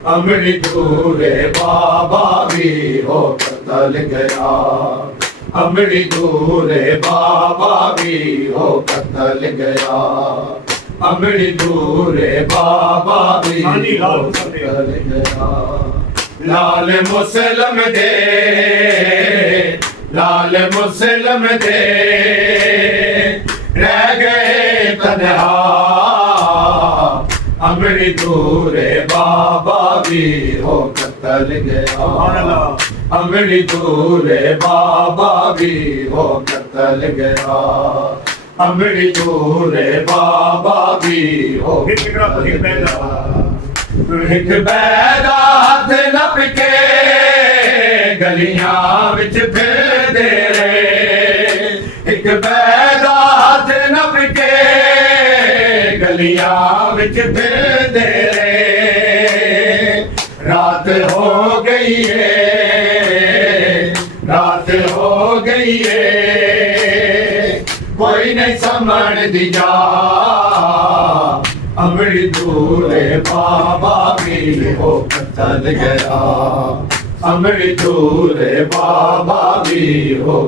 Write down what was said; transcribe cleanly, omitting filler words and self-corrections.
अमृत दूरे बाबा भी हो कतल गया, अमृत दूरे बाबा भी हो कतल गया, अमृत दूरे बाबा भी हो कतल गया। लाल मुसलम दे, लाल मुसलम दे रह गए तन्हा, अमृत दूरे बाबा भी हो कतल गया, अमृत दूरे बाबा भी हो कतल गया, अमृत दूरे बाबा भी हो कतल गया। एक बैदा हथ नप के गलियां विच फिरदे रहे, एक बैदा हथ नप के गलियां विच फिरदे रहे। रात हो गई है, रात हो गई है, कोई नहीं समझ दी जा, अमृत दूरे बाबा भी हो कतल गया, अमृत दूरे बाबा भी हो